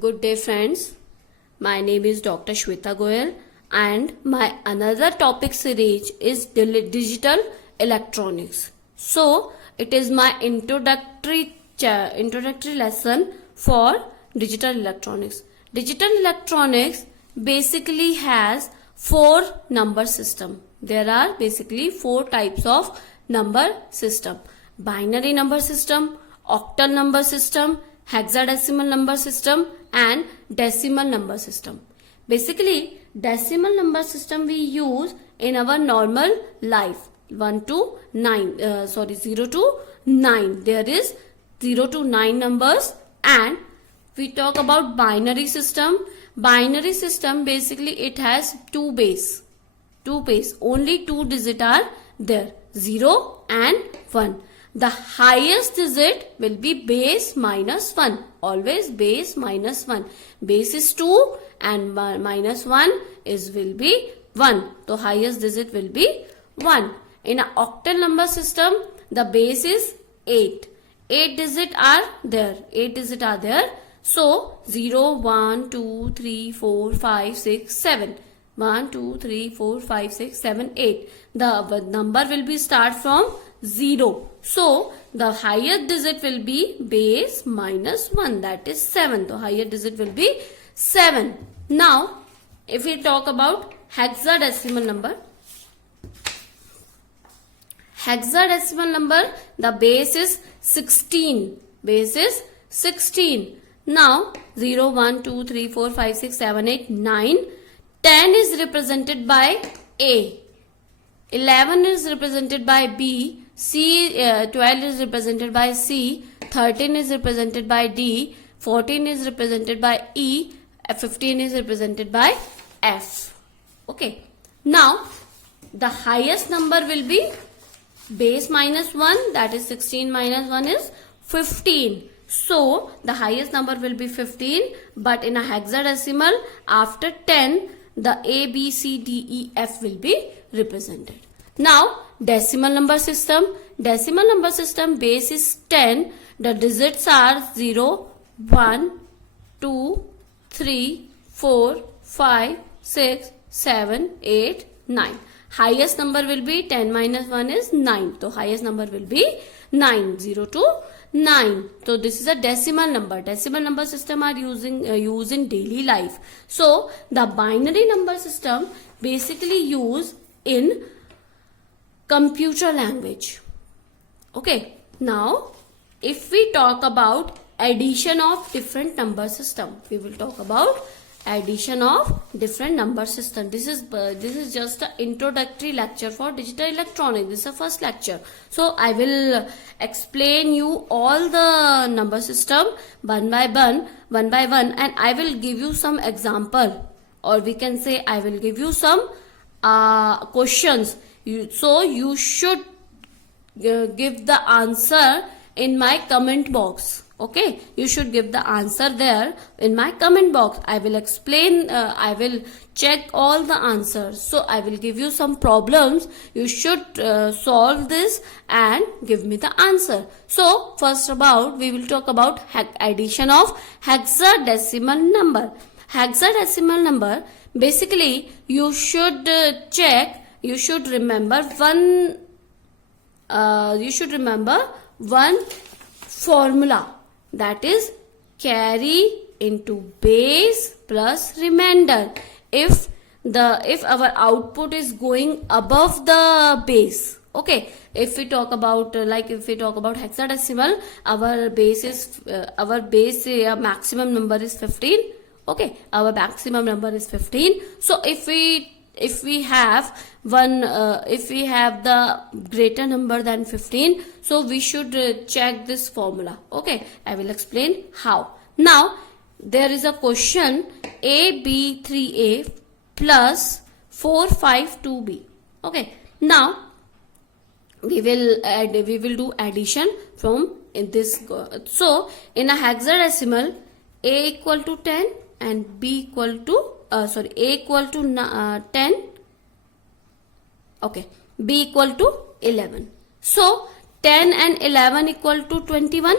Good day friends, my name is Dr. Shweta Goyal and my another topic series is digital electronics. So it is my introductory lesson for digital electronics. Digital electronics basically has four number system. There are basically four types of number system: binary number system, octal number system, hexadecimal number system and decimal number system. Basically decimal number system we use in our normal life. 0 to 9. There is 0 to 9 numbers. And we talk about binary system. Binary system basically it has two base. Only two digits are there, 0 and 1. The highest digit will be base minus 1. Always base minus 1. Base is 2 and minus 1 will be 1. So highest digit will be 1. In an octal number system, the base is 8. 8 digits are there. So 0, 1, 2, 3, 4, 5, 6, 7. 1, 2, 3, 4, 5, 6, 7, 8. The number will be start from 0. So the higher digit will be base minus 1, that is 7. The higher digit will be 7. Now if we talk about hexadecimal number. Hexadecimal number, the base is 16. Now 0, 1, 2, 3, 4, 5, 6, 7, 8, 9. 10 is represented by A. 11 is represented by B. 12 is represented by C. 13 is represented by D. 14 is represented by E. 15 is represented by F. Okay. Now the highest number will be base minus 1, that is 16 minus 1 is 15. So the highest number will be 15, but in a hexadecimal after 10 the A, B, C, D, E, F will be represented. Now decimal number system. Decimal number system base is 10. The digits are 0, 1, 2, 3, 4, 5, 6, 7, 8, 9. Highest number will be 10 minus 1 is 9. So highest number will be 9. 0 to 9. So this is a decimal number. Decimal number system are used in daily life. So the binary number system basically used in computer language. Okay. Now if we talk about addition of different number system, we will talk about addition of different number system. This is just an introductory lecture for digital electronics. This is the first lecture. So I will explain you all the number system one by one, and I will give you some example, or we can say I will give you some questions. So you should give the answer in my comment box. Okay, you should give the answer there in my comment box. I will explain, I will check all the answers. So I will give you some problems. You should solve this and give me the answer. So first we will talk about addition of hexadecimal number. Hexadecimal number, basically you should check, you should remember one formula, that is carry into base plus remainder. If our output is going above the base, okay, if we talk about hexadecimal, our base maximum number is 15. Okay, our maximum number is 15. So if we have the greater number than 15, so we should check this formula. Okay, I will explain how. Now there is a question: A, B, 3A plus 4, 5, 2B. Okay, now we will do addition from in this. So in a hexadecimal, A equal to 10 and B equal to A equal to 10, okay, B equal to 11. So 10 and 11 equal to 21,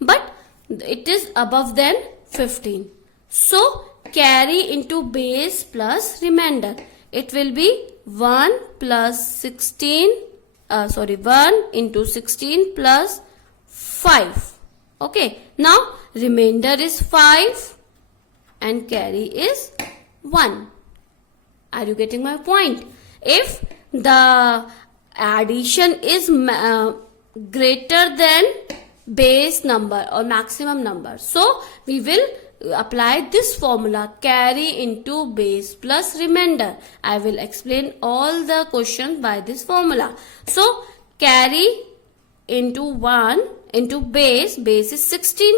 but it is above than 15. So carry into base plus remainder. It will be 1 plus 16, 1 into 16 plus 5. Okay, now remainder is 5 and carry is 1. Are you getting my point? If the addition is greater than base number or maximum number, so we will apply this formula, carry into base plus remainder. I will explain all the questions by this formula. So carry into 1 into base is 16.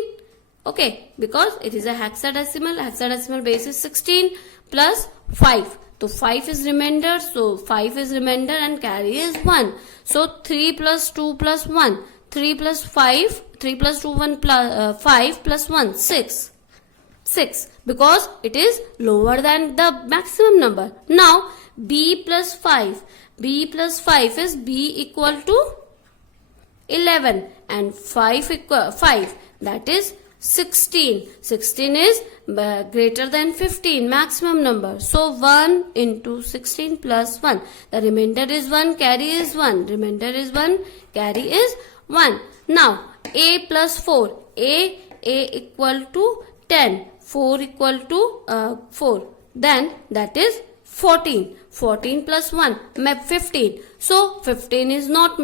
Okay, because it is a hexadecimal base is 16 plus 5. So 5 is remainder, so 5 is remainder and carry is 1. So 3 plus 2 plus 1, 3 plus 5, 3 plus 2, 1 plus 5 plus 1, 6. 6 because it is lower than the maximum number. Now b plus 5 is b equal to 11 and 5 that is 16. 16 is greater than 15, maximum number. So 1 into 16 plus 1. The remainder is 1, carry is 1. Remainder is 1, carry is 1. Now a plus 4. A equal to 10. 4 equal to 4. Then that is 14. 14 plus 1, 15. So 15 is not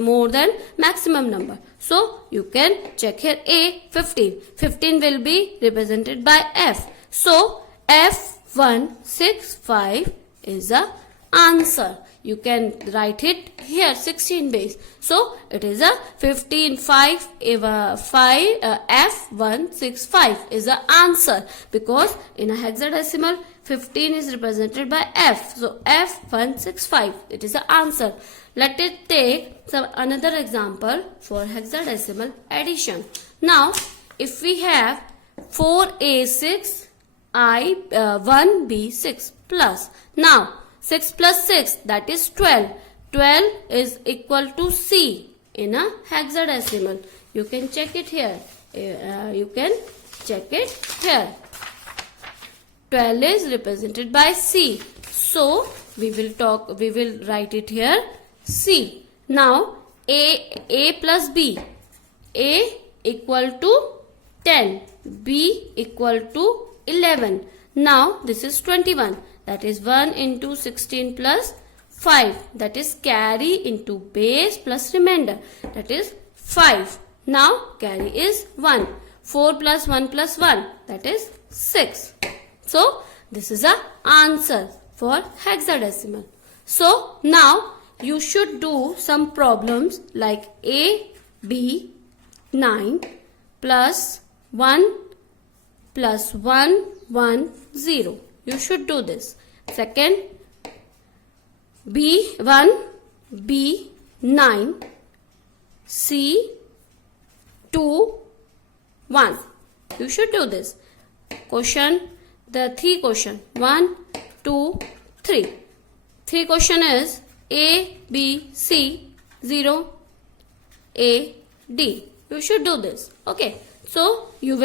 more than maximum number. So you can check here A, 15. 15 will be represented by F. So F165 is the answer. You can write it here 16 base. So it is a F165 is the answer, because in a hexadecimal 15 is represented by F. So F165, it is the answer. Let us take another example for hexadecimal addition. Now if we have 4A6 I1B6 plus, now 6 plus 6, that is 12. 12 is equal to C in a hexadecimal. You can check it here. 12 is represented by C. So we will write it here C. Now A plus B. A equal to 10. B equal to 11. Now this is 21. That is 1 into 16 plus 5. That is carry into base plus remainder. That is 5. Now carry is 1. 4 plus 1 plus 1. That is 6. So this is the answer for hexadecimal. So now you should do some problems like A, B, 9 plus 1 plus 1, 1, 0. You should do this. Second, B1, B9, C2, 1. You should do this. The 3 question. 1, 2, 3. 3 question is A, B, C, 0, A, D. You should do this. Okay. So you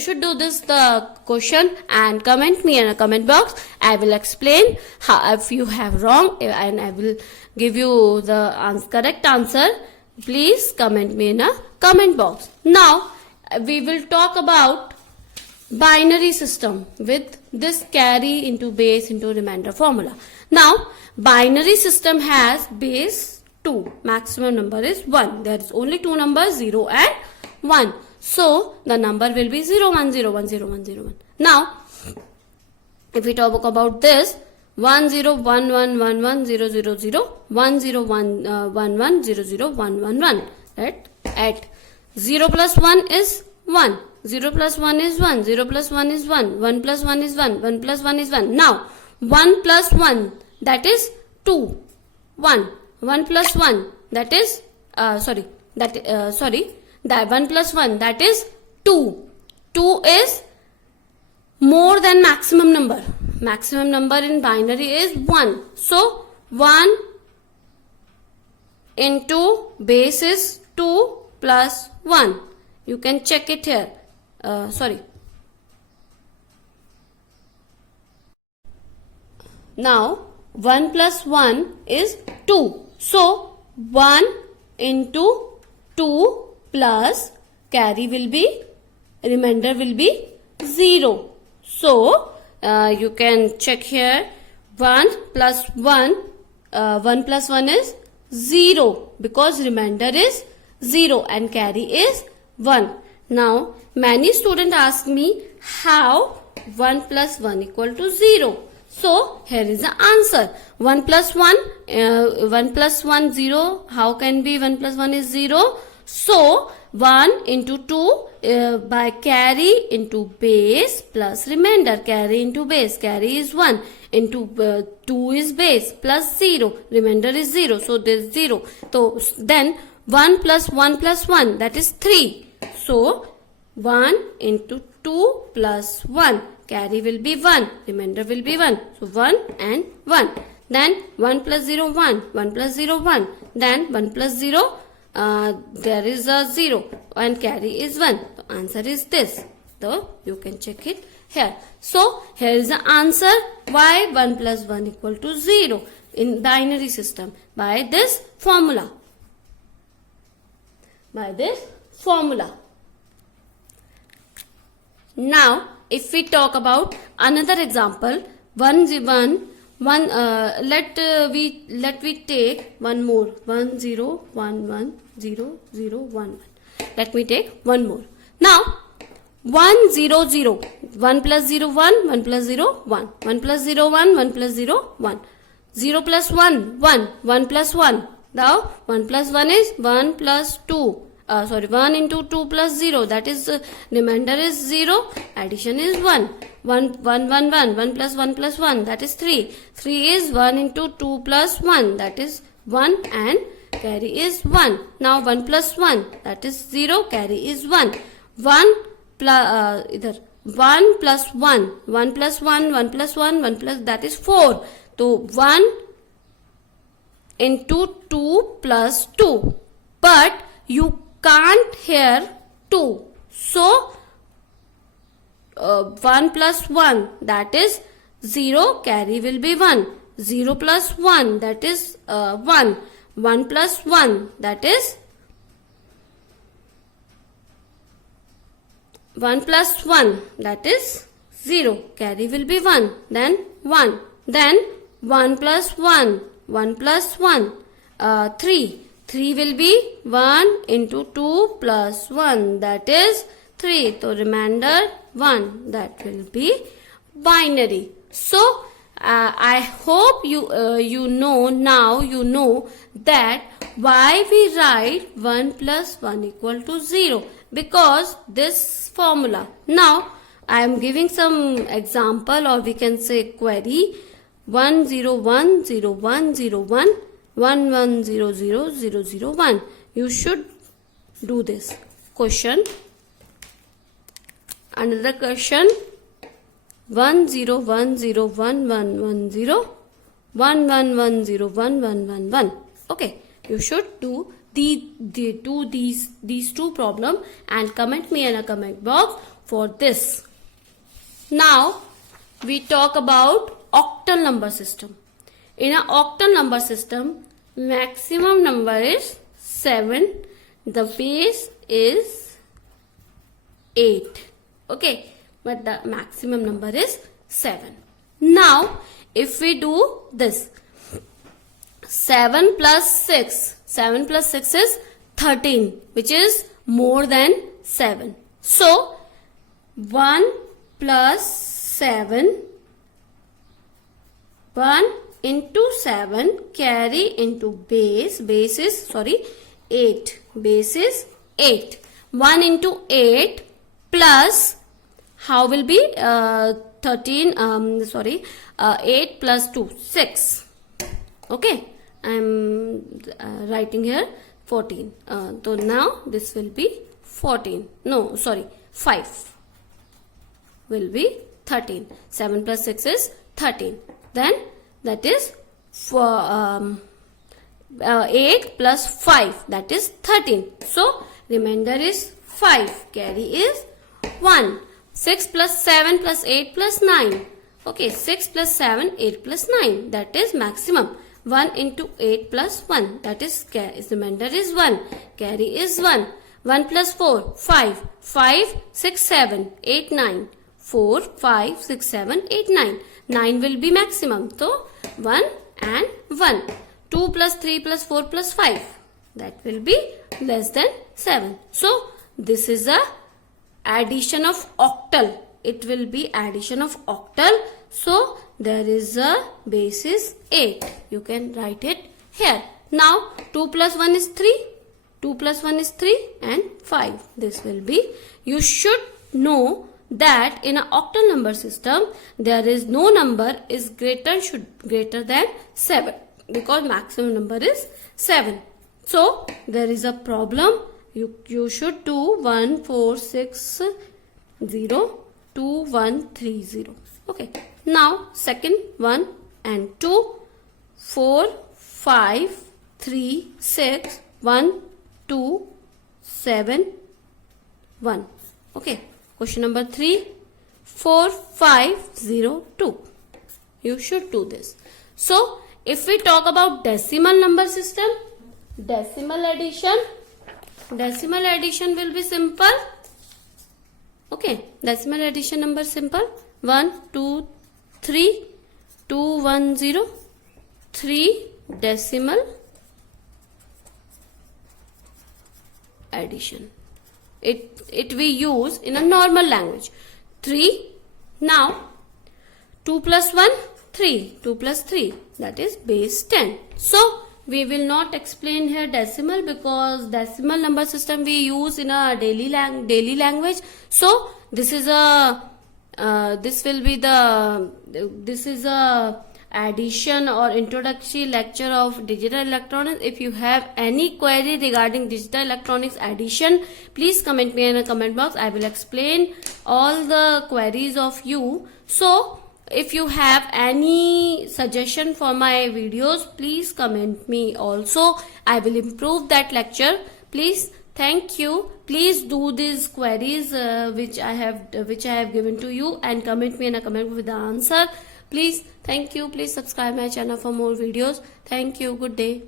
should do this the question and comment me in a comment box. I will explain how, if you have wrong, and I will give you the correct answer. Please comment me in a comment box. Now we will talk about binary system with this carry into base into remainder formula. Now binary system has base 2, maximum number is 1. There is only 2 numbers, 0 and 1. So the number will be 0, 1, 0, 1, 0, 1, 0, 1. Now if we talk about this 1, 0, 1, 1, 1, 1, 0, 0, 0, 1, 0, 1, 1, 1, 0, 0, 1, 1, 1. Right? At 0 plus 1 is 1. 0 plus 1 is 1. 0 plus 1 is 1. 1 plus 1 is 1. 1 plus 1 is 1. Now 1 plus 1, that is 2. 1. 1 plus 1, that is that 1 plus 1, that is 2. 2 is more than maximum number. Maximum number in binary is 1. So 1 into base is 2 plus 1. You can check it here. Now 1 plus 1 is 2. So 1 into 2 plus carry will be, remainder will be 0. So you can check here, 1 plus 1, 1 plus 1 is 0 because remainder is 0 and carry is 1. Now many students ask me how 1 plus 1 equal to 0. So here is the answer. 1 plus 1, 1 plus 1 0. How can be 1 plus 1 is 0? So 1 into 2 by carry into base plus remainder. Carry into base. Carry is 1 into 2 is base plus 0. Remainder is 0. So this is 0. So then 1 plus 1 plus 1, that is 3. So 1 into 2 plus 1. Carry will be 1. Remainder will be 1. So 1 and 1. Then 1 plus 0, 1. 1 plus 0, 1. Then 1 plus 0, there is a 0. And carry is 1. The answer is this. So you can check it here. So here is the answer why 1 plus 1 equal to 0 in binary system by this formula. By this formula. Now if we talk about another example, let we take one more, 1 0 1 1 0 0 1 1. Let me take one more. Now 1 0 0, 1 plus 0 1, 1 plus 0 1, 1 plus 0 1, 1 plus 0 1, 0 plus 1 1, 1 plus 1. Now 1 plus 1 is 1 plus 2. 1 into 2 plus 0, that is remainder is 0, addition is 1. 1 1 1 1, 1 plus 1 plus 1, that is 3. 3 is 1 into 2 plus 1, that is 1 and carry is 1. Now 1 plus 1, that is 0, carry is 1. 1 plus 1 plus 1, 1 plus 1, 1 plus 1, 1 plus, that is 4. So 1 into 2 plus 2. But you can't hear 2. So 1 plus 1, that is 0, carry will be 1. 0 plus 1, that is 1. 1 plus 1, that is 1 plus 1, that is 0, carry will be 1. Then 1. Then 1 plus 1, 1 plus 1, 3. 3 will be 1 into 2 plus 1, that is 3. So remainder 1, that will be binary. So I hope you know, now you know that why we write 1 plus 1 equal to 0, because this formula. Now I am giving some example, or we can say query. 1 0 1 0 1 0 1 1 1 0 0 0 0 1. You should do this question. Another question, 1 0 1 0 1 1 1 0 1 1 1 0 1 1 1 1. Okay, you should do these two problem and comment me in a comment box for this. Now we talk about octal number system. In an octal number system, maximum number is 7. The base is 8. Okay, but the maximum number is 7. Now, if we do this, 7 plus 6. 7 plus 6 is 13, which is more than 7. So, 1 plus 7, 1 into 7, carry into base is 8. Base is 8. 1 into 8 plus, how will be 8 plus 2, 6. Okay, I am writing here 14. So now this will be 14. No, sorry, 5 will be 13. 7 plus 6 is 13. Then that is 8 plus 5, that is 13. So remainder is 5. Carry is 1. 6 plus 7 plus 8 plus 9. Okay, 6 plus 7, 8 plus 9. That is maximum. 1 into 8 plus 1. That is remainder is 1. Carry is 1. 1 plus 4, 5. 5, 6, 7, 8, 9. 4, 5, 6, 7, 8, 9. 9 will be maximum. So 1 and 1. 2 plus 3 plus 4 plus 5. That will be less than 7. So this is a addition of octal. It will be addition of octal. So there is a base is 8. You can write it here. Now 2 plus 1 is 3. 2 plus 1 is 3 and 5. This will be. You should know that in an octal number system there is no number is greater than 7 because maximum number is 7. So there is a problem. You should do 1 4 6 0 2 1 3 0. Okay. Now second 1 and 2 4 5 3 6 1 2 7 1. Okay. Question number 3 4 5 0 2. You should do this. So if we talk about decimal number system, decimal addition will be simple. Okay, decimal addition number simple. 1 2 3 2 1 0 3 decimal addition. It we use in a normal language. 3. Now 2 plus 1 3. 2 plus 3, that is base 10. So we will not explain here decimal because decimal number system we use in a daily language. So this is a addition or introductory lecture of digital electronics. If you have any query regarding digital electronics addition, please comment me in a comment box. I will explain all the queries of you. So if you have any suggestion for my videos, please comment me also. I will improve that lecture. Please, thank you. Please do these queries which I have given to you and comment me in a comment with the answer. Please, thank you. Please subscribe my channel for more videos. Thank you. Good day.